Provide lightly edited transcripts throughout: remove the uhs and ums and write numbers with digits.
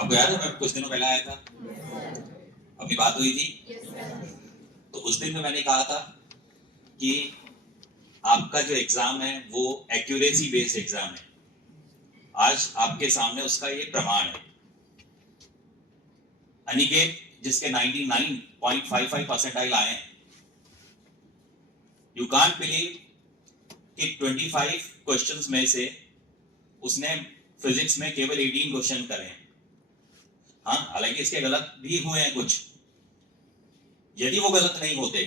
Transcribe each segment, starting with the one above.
आपको याद है मैं कुछ दिनों पहले आया था, अपनी बात हुई थी। तो उस दिन में मैंने कहा था कि आपका जो एग्जाम है वो एक्यूरेसी बेस्ड एग्जाम है। आज आपके सामने उसका ये प्रमाण है। अनिकेत जिसके 99.55 परसेंटाइल आए हैं, यू कांट बिलीव कि 25 क्वेश्चंस में से उसने फिजिक्स में केवल 18 क्वेश्चन करे हैं। हाँ, हालांकि इसके गलत भी हुए हैं कुछ। यदि वो गलत नहीं होते,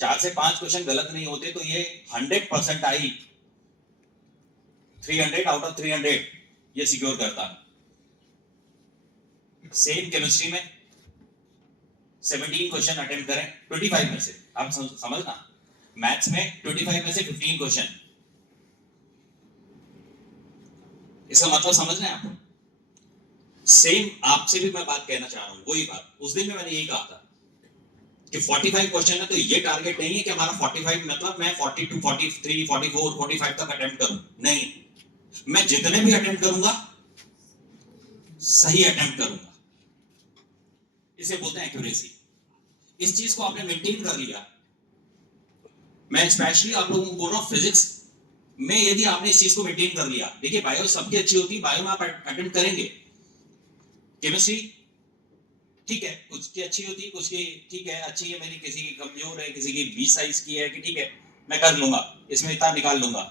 4 से 5 क्वेश्चन गलत नहीं होते, तो ये 100% 300 आउट ऑफ 300 ये सिक्योर करता। सेम केमिस्ट्री में 17 क्वेश्चन अटेम्प्ट करें 25 में से, आप समझना। मैथ्स में 25 में से 15 क्वेश्चन, इसका मतलब समझ रहे हैं आप? सेम आपसे भी मैं बात कहना चाह रहा हूं, वही बात उस दिन में मैंने यही कहा था कि 45 क्वेश्चन है, तो ये टारगेट नहीं है कि हमारा 45 मतलब मैं 42, 43, 44, 45 तक अटेम्प्ट करूं। नहीं, मैं जितने भी अटेम्प्ट करूंगा सही अटेम्प्ट करूंगा। इसे बोलते हैं एक्यूरेसी। इस चीज को आपने मेंटेन कर लिया। मैं स्पेशली आप लोगों को बोल रहा हूं, फिजिक्स में यदि आपने इस चीज को मेंटेन कर लिया, देखिए बायो सबकी अच्छी होती है, बायो में आप अटेम्प्ट करेंगे। केमिस्ट्री ठीक है, कुछ की अच्छी होती है, कुछ की ठीक है अच्छी है मेरी, किसी की कमजोर है, किसी की 20 साइज की है कि ठीक है मैं कर लूंगा, इसमें इतना निकाल लूंगा।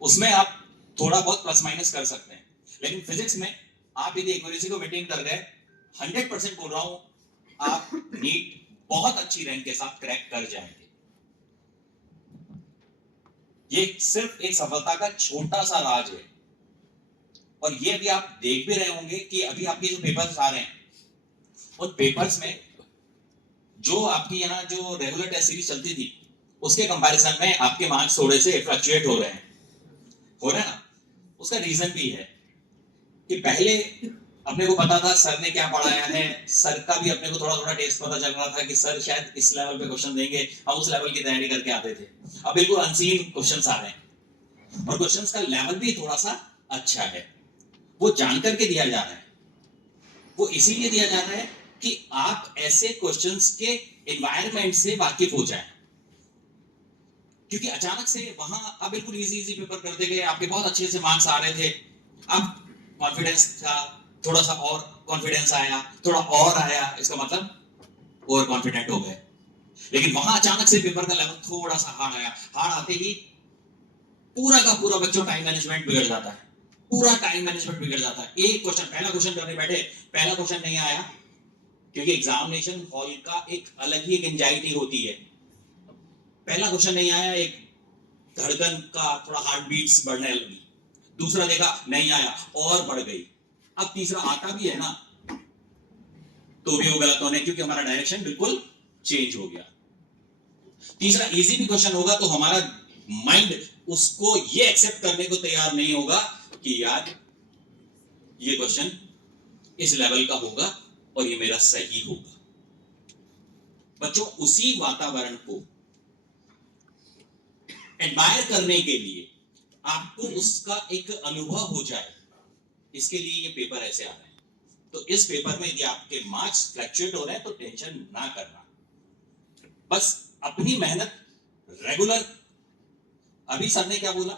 उसमें आप थोड़ा बहुत प्लस माइनस कर सकते हैं। लेकिन फिजिक्स में आप यदि एक्यूरेसी को मेंटेन कर गए, 100% बोल रहा हूं, आप नीट बहुत अच्छी रैंक के साथ क्रैक कर जाएंगे। ये सिर्फ एक सफलता का छोटा सा राज है। और ये भी आप देख भी रहे होंगे कि अभी आपके जो पेपर्स आ रहे हैं, उन पेपर्स में जो आपकी यहाँ जो रेगुलर टेस्ट सीरीज चलती थी, उसके कंपैरिजन में आपके मार्क्स थोड़े से फ्लक्चुएट हो रहे हैं। हो रहा है ना? उसका रीजन भी है कि पहले अपने को पता था सर ने क्या पढ़ाया है, सर का भी अपने को थोड़ा थोड़ा टेस्ट पता चल रहा था कि सर शायद इस लेवल पे क्वेश्चन देंगे, हम उस लेवल की तैयारी करके आते थे। अब बिल्कुल अनसीन क्वेश्चंस आ रहे हैं और क्वेश्चंस का लेवल भी थोड़ा सा अच्छा है। वो जान करके दिया जा रहा है, वो इसीलिए दिया जा रहा है कि आप ऐसे क्वेश्चंस के एनवायरनमेंट से वाकिफ हो जाएं। क्योंकि अचानक से वहां आप बिल्कुल इजी इजी पेपर करते गए, आपके बहुत अच्छे से मार्क्स आ रहे थे, अब कॉन्फिडेंस था, थोड़ा सा और कॉन्फिडेंस आया, थोड़ा और आया, इसका मतलब ओवर कॉन्फिडेंट हो गए। लेकिन वहां अचानक से पेपर का लेवल थोड़ा सा हार्ड आया, हार्ड आते ही पूरा का पूरा बच्चों टाइम मैनेजमेंट बिगड़ जाता है, पूरा टाइम मैनेजमेंट बिगड़ जाता है। एक क्वेश्चन, पहला क्वेश्चन करने बैठे, पहला क्वेश्चन नहीं आया, क्योंकि एग्जामिनेशन हॉल का एक अलग ही एक एंजाइटी होती है। पहला क्वेश्चन नहीं आया, एक धड़कन का थोड़ा हार्ट बीट्स बढ़ने लगी। दूसरा देखा नहीं आया, और बढ़ गई। अब तीसरा आता भी है ना, तो भी वो गलत होने, क्योंकि हमारा डायरेक्शन बिल्कुल चेंज हो गया। तीसरा इजी भी क्वेश्चन होगा तो हमारा माइंड उसको ये एक्सेप्ट करने को तैयार नहीं होगा कि यार ये क्वेश्चन इस लेवल का होगा और ये मेरा सही होगा। बच्चों, उसी वातावरण को एडमायर करने के लिए आपको उसका एक अनुभव हो जाए, इसके लिए ये पेपर ऐसे आ रहे हैं। तो इस पेपर में यदि आपके मार्क्स फ्लक्चुएट हो रहे हैं तो टेंशन ना करना, बस अपनी मेहनत रेगुलर। अभी सर ने क्या बोला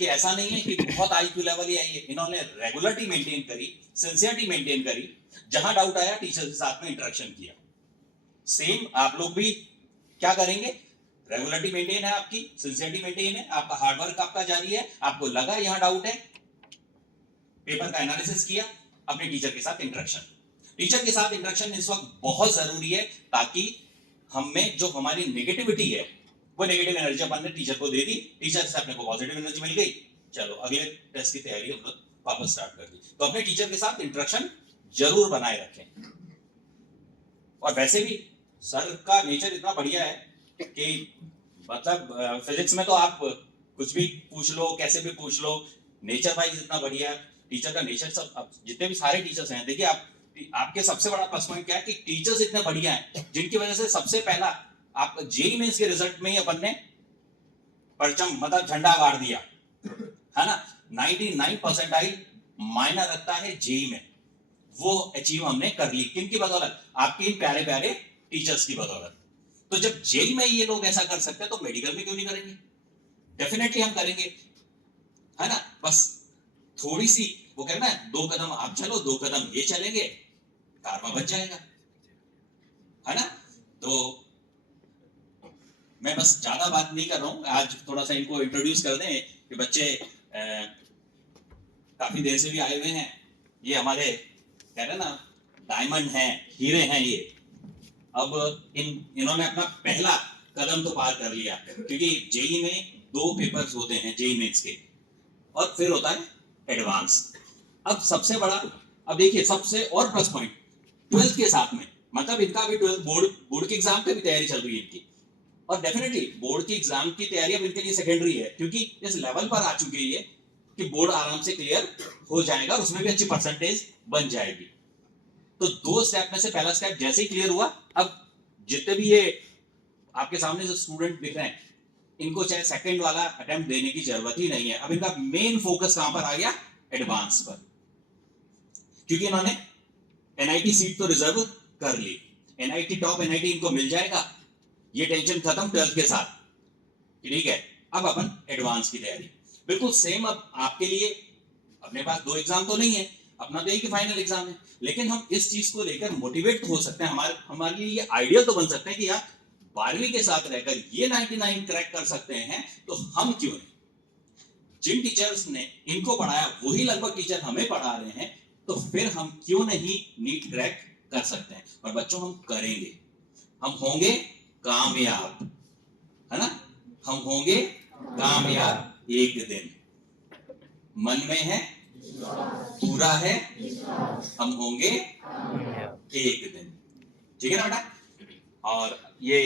कि ऐसा नहीं है कि बहुत आईक्यू लेवल ही आई है, इन्होंने रेगुलरिटी मेंटेन करी, सिंसियरिटी मेंटेन करी, जहां डाउट आया टीचर के साथ में इंटरेक्शन किया। सेम आप लोग भी क्या करेंगे? रेगुलरिटी मेंटेन है आपकी, सिंसियरिटी मेंटेन है आपका, हार्डवर्क आपका जारी है, आपको लगा यहां डाउट है, पेपर का एनालिसिस किया, अपने टीचर के साथ इंटरेक्शन। टीचर के साथ इंटरेक्शन इस वक्त बहुत जरूरी है, ताकि हम में जो हमारी नेगेटिविटी है, वो नेगेटिव एनर्जी अपन ने टीचर को दे दी, टीचर से अपने को पॉजिटिव एनर्जी मिल गई, चलो अगले टेस्ट की तैयारी हम लोग वापस स्टार्ट कर दी। तो अपने टीचर के साथ इंटरेक्शन जरूर बनाए रखें। और वैसे भी सर का नेचर इतना बढ़िया है कि मतलब फिजिक्स में तो आप कुछ भी पूछ लो, कैसे भी पूछ लो, नेचर वाइज इतना बढ़िया है टीचर का नेचर। सब जितने भी सारे टीचर्स हैं, देखिए आपके सबसे बड़ा प्लस पॉइंट क्या है कि टीचर्स इतने बढ़िया हैं, जिनकी वजह से सबसे पहला आप जेईई मेंस के रिजल्ट में ही अपन ने परचम मतलब झंडा गाड़ दिया, है ना। 99 परसेंटाइल मायना रखता है जेई में, वो अचीव हमने कर ली। किन की बदौलत? आपके इन प्यारे प्यारे टीचर्स की बदौलत। तो जब जेई में ये लोग ऐसा कर सकते हैं तो मेडिकल में क्यों नहीं करेंगे? डेफिनेटली हम करेंगे, है ना। बस थोड़ी सी वो कहना है, 2 कदम आप चलो 2 कदम ये चलेंगे, कारवा बच जाएगा, है ना। तो मैं बस ज्यादा बात नहीं कर रहा हूं, आज थोड़ा सा इनको इंट्रोड्यूस कर दें कि बच्चे काफी देर से भी आए हुए हैं। ये हमारे कह रहे ना डायमंड हैं, हीरे हैं ये। अब इन्होंने अपना पहला कदम तो पार कर लिया, क्योंकि जेई में 2 पेपर्स होते हैं जेई मेंस के, और फिर होता है एडवांस। अब सबसे बड़ा, अब देखिए सबसे और प्लस पॉइंट 12th के साथ में, मतलब इनका अभी 12 बोर्ड की एग्जाम की भी तैयारी चल रही है इनकी, और डेफिनेटली बोर्ड की एग्जाम की तैयारी अब इनके लिए सेकेंडरी है, क्योंकि इस लेवल पर आ चुकी है ये कि बोर्ड आराम से क्लियर हो जाएगा और उसमें भी अच्छी परसेंटेज बन जाएगी। तो 2 स्टेप में से पहला स्टेप जैसे ही क्लियर हुआ, अब जितने भी ये आपके सामने जो स्टूडेंट दिख रहे हैं, इनको चाहे सेकंड वाला अटेम्प्ट देने की जरूरत ही नहीं है। अब इनका मेन फोकस कहां पर आ गया? एडवांस पर, क्योंकि इन्होंने एनआईटी सीट तो रिजर्व कर ली, एनआईटी टॉप एनआईटी इनको मिल जाएगा, ये टेंशन खत्म 12th के साथ, ठीक है। अब अपन एडवांस की तैयारी बिल्कुल सेम। अब आपके लिए अपने पास 2 एग्जाम तो नहीं है, अपना तो एक ही फाइनल एग्जाम है, लेकिन हम इस चीज को लेकर मोटिवेट हो सकते हैं, हमारे लिए ये आइडियल तो बन सकते हैं कि यार 12वीं के साथ रहकर ये 99 क्रैक कर सकते हैं, तो हम क्यों नहीं? जिन टीचर्स ने इनको पढ़ाया वही लगभग टीचर हमें पढ़ा रहे हैं, तो फिर हम क्यों नहीं नीट क्रैक कर सकते हैं? और बच्चों हम करेंगे, हम होंगे कामयाब, है ना। हम होंगे कामयाब एक दिन, मन में है, पूरा है, हम होंगे एक दिन, ठीक है ना बेटा। और ये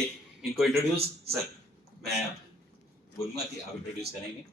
इनको इंट्रोड्यूस सर मैं बोलूंगा कि आप इंट्रोड्यूस करेंगे।